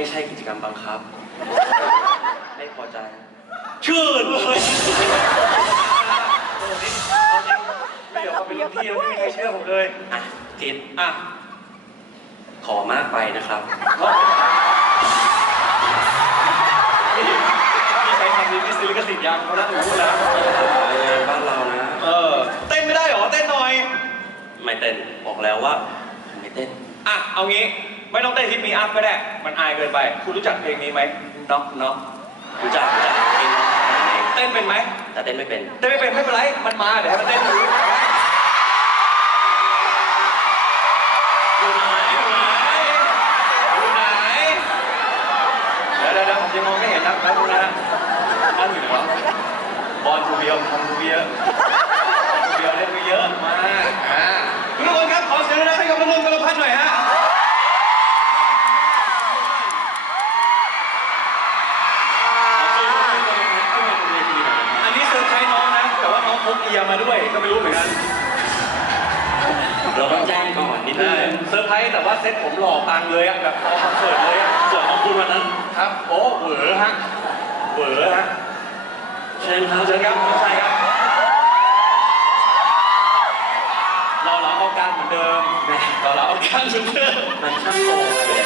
ไม่ใช่กิจกรรมบังคับ ไม่พอใจชื่นเลยเดี๋ยวมาเป็นรุ่นพี่แล้วไม่มีใครเชื่อผมเลย อะติดอะ ขอมากไปนะครับนี่มีใครทำนี้ที่ซื้อลิขสิทธิ์ยังเขาน่ารู้นะบ้านเรานะ เออ เต้นไม่ได้เหรอ เต้นหน่อย ไม่เต้น บอกแล้วว่า ไม่เต้น อะ เอางี้ ไม่ต้องเต้นฮิตมีอัพก็ได้ มันอายเกินไป คุณรู้จักเพลงนี้ไหมน็อกน็อกรู้จักรู้จักเพลงเต้นเป็นไหมแต่เต้นไม่เป็น เต้นไม่เป็นไม่เป็นไร มันมาเดี๋ยวให้มันเต้นดูอยู่ไหนอยู่ไหนอยู่ไหนเดี๋ยวเดี๋ยวเดี๋ยวผมยังมองไม่เห็นนะแป๊บนึงนะนั่นอยู่เหรอบอลทูเบียมทำทูเบียทูเบียเล่นไปเยอะมาอ่าทุกคนครับขอเสียงดังให้กับพนุ่นกรพัฒน์หน่อยฮะ ยมาด้วยก็ไม่รู้เหมือนกันเราต้องแจ้งก่อนนิดนึใช่งเซอร์ไพรส์แต่ว่าเซ็ตผมหล่อปังเลยอะแบบพอคอนเสิร์ตเลยอะส่วนของคุณวันนั้นครับโอ้เหวอฮะเหวอฮะเชิญครับเชิญครับน้องชายครับเราเราเอาการเหมือนเดิมเราเราเอาการเหมือนเดิม มันช่างโกงเลือ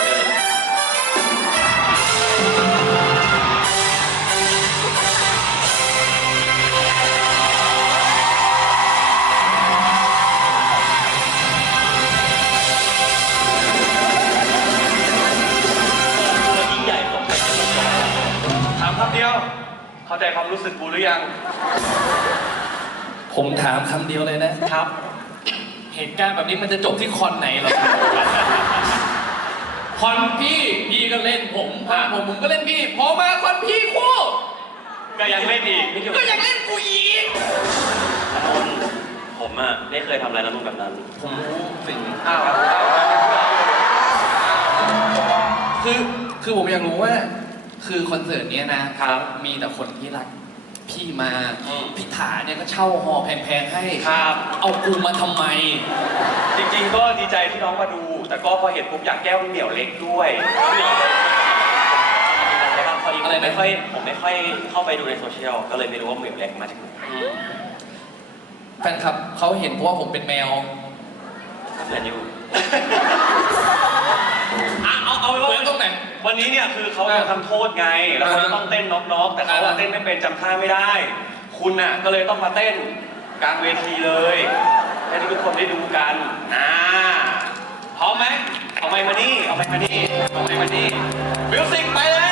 เข้าใจความรู้สึกกูหรือยัง ผมถามคำเดียวเลยนะครับ เหตุการณ์แบบนี้มันจะจบที่คอนไหนเหรอครับคอนพี่พี่ก็เล่นผมคอนผมผมก็เล่นพี่ พอมาคอนพี่คู่ก็ยังเล่นอีกไม่เกี่ยวก็กับยังเล่นกูอีกคนผมอะไม่เคยทำอะไรน้องแบบนั้น ผมรู้สิ่งอ้าวคือคือผมอยากรู้ว่า คือคอนเสิร์ตเนี้ยนะครับมีแต่คนที่รักพี่มาอืมพี่ถาเนี่ยก็เช่าหอแพงๆให้ครับ เอากูมาทำไม จริงๆ ก็ดีใจที่น้องมาดู แต่ก็พอเห็นปุ๊บอยากแก้วเหนียวเล็กด้วยอะไรไม่ค่อยผมไม่ค่อยเข้าไปดูในโซเชียล ก็เลยไม่รู้ว่าเหมือนแรงมาจากไหนแฟนคลับเขาเห็นเพราะว่าผมเป็นแมว เพื่อนอยู่ อะเอาเอา ไว้เหมือนว่าตรงไหน วันนี้เนี่ยคือเขาจะทำโทษไง แล้วเขาจะต้องเต้นน็อกๆ แต่เขาอะอ่าเต้นไม่เป็นจำท่าไม่ได้ คุณน่ะก็เลยต้องมาเต้นกลางเวทีเลยให้ทุกคนได้ดูกันอ่าพร้อมไหมเอาไมค์มานี่เอาไมค์มานี่เอาไมค์มานี่มิวสิกไปแล้ว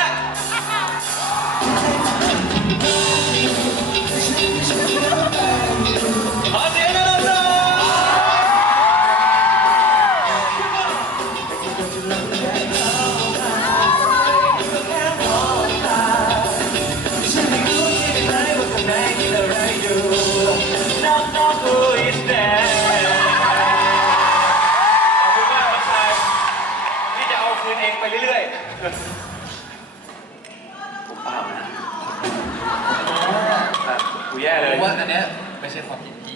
แย่เลผย มว่าอันเนี้ยไม่ใช่ความผิดพี่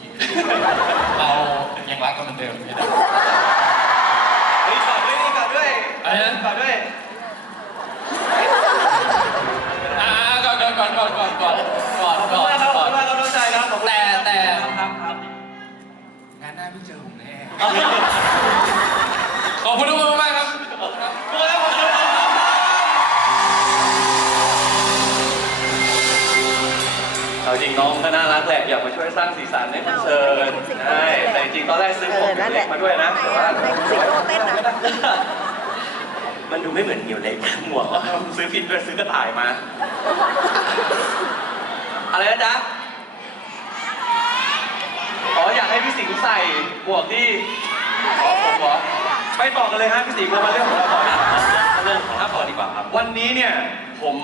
เรายังรักกันเหมือนเดิมพี่นะเฮ้ยกอดด้วยนี่กอดด้วยอะไรนะกอดด้วย อ่าก่อนก่อนก่อนก่อนก่อนก่อนก่อนขอบคุก่ณอนมากครับขก่ออบน คุณมากครับน้องชายครับขอบคุณแต่แต่ ครับครับครับ งานหน้าพี่เจอผมแน่ ขอบคุณทุกคน น้องก็น่ารักแหละอยากมาช่วยสร้างสีสันในคอนเสิร์ตใช่แต่จริงๆตอนแรกซื้อผมเล็กมาด้วยนะแต่ว่าในสิงโตเต้นนะมันดูไม่เหมือนเหนียวเล็กหมวกซื้อผิดด้วยซื้อกระต่ายมา อะไรนะจ๊ะอ๋ออยากให้พี่สิงห์ใส่หมวกที่อ๋อผมเหรอไปต่อกันเลยฮะพี่สิงห์เรามาเรื่องของเราต่อนะเรื่องของเราก่อนดีกว่าครับ วันนี้เนี่ยผม